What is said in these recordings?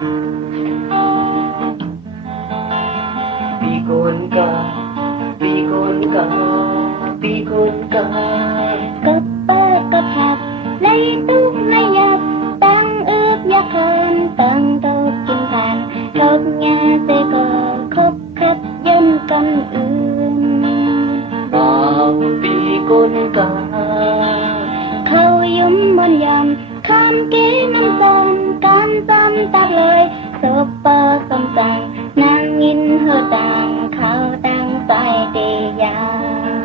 ปีโกนกาปีโกนกาปีโกนกาcấp ba cấp hạt lấy túc lấy giặc tăng ướp giặc hơn tăng tốt kim thành thốt nhà sẽ cờ khúc khắp dân công ương baoปีโกนกาkhâu yếm môn dầm khám kế năm son cam xăm tạc lời sớp bơ sông sàng nàng nhìn hơ tàng khâu tăng sai tì giang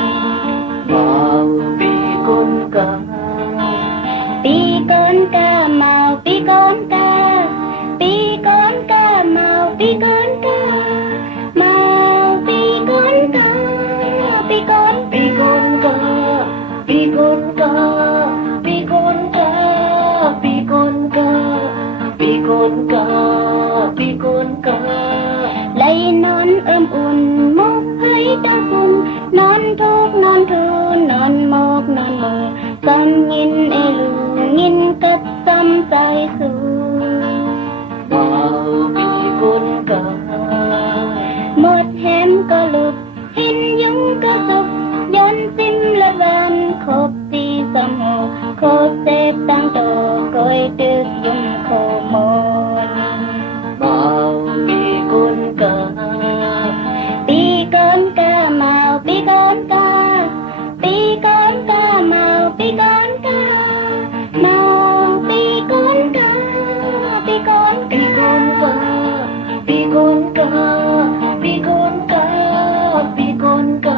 baoปีโกนกาปีโกนกาเมาปีโกนกาปีโกนกาเมาปีโกนกาเมาปีโกนกาปีโกนปีโกนกาปีโกนกาปีโกนกาปีโกนกาปีโกนกาปีโกนกา lấy non êmอุ่นmốcให้ตาคุณนอนทุกนอนคืนนอนหมกนอนมือซ้ำยินเอลูยินกับซ้ำใจสูบ่าวปีโกนกาหมดแหมก็ลุกหินยุงก็สุกยันซิมละวันคบตีสมหูคบเสพตั้งโตกอยตึกยุ่งโคโมนบ่าวปีโกนกาปีโกนกาเมาปีโกนกาปีโกนกาเมาปีโกนกาเมาปีโกนกาปีโกนปีโกนกาปีโกนกาปีโกนกาปีโกนกา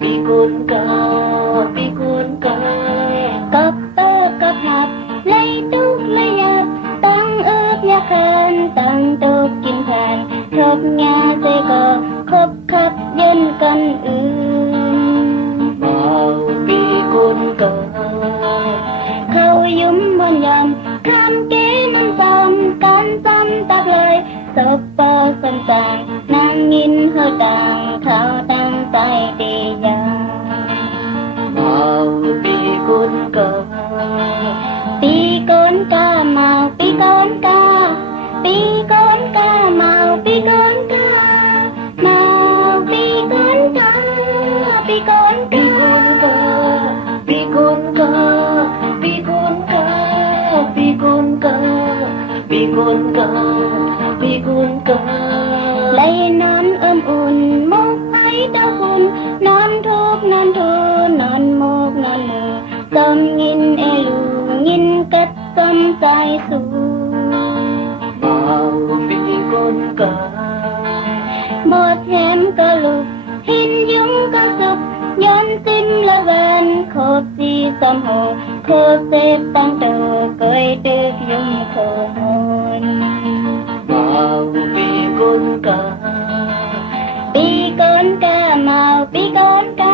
ปีโกนกาปีโกนกากับเตอกับหัดlấy túc lấy giặc tăng ướp giặc hơn tăng tục kim thành thốt nhà sẽ có khúc khắp dân công ương baoปีโกนกาkhâu yếm môn dầm khám kế năm son cán xăm tạc lời sớp bơ sông sàng nàng nhìn hơi tàng khao tăng tay tì giang baoปีโกนกาปีโกนกาเมาปีโกนกาปีโกนกาเมาปีโกนกาเมาปีโกนกาปีโกนปี กา โกนกาปีโกนกาปีโกนกาปีโกนกาปีโกนกาปีโกนกา lấy non êmอุ่นmốcให้ตาคุณนอนทุกนอนทูนอนหมกนอนมือซ้ำยินเอลูยินกัดซ้ำใจสู บ่าวปีโกนกาหมดแหมก็ลุกหินยุงก็สุกย้อนซิมละวันคบสีสมหูคบเสพตั้งโตกอยตึกยุงโคโมนบ่าวปีโกนกาปีโกนกาเมาปีโกนกา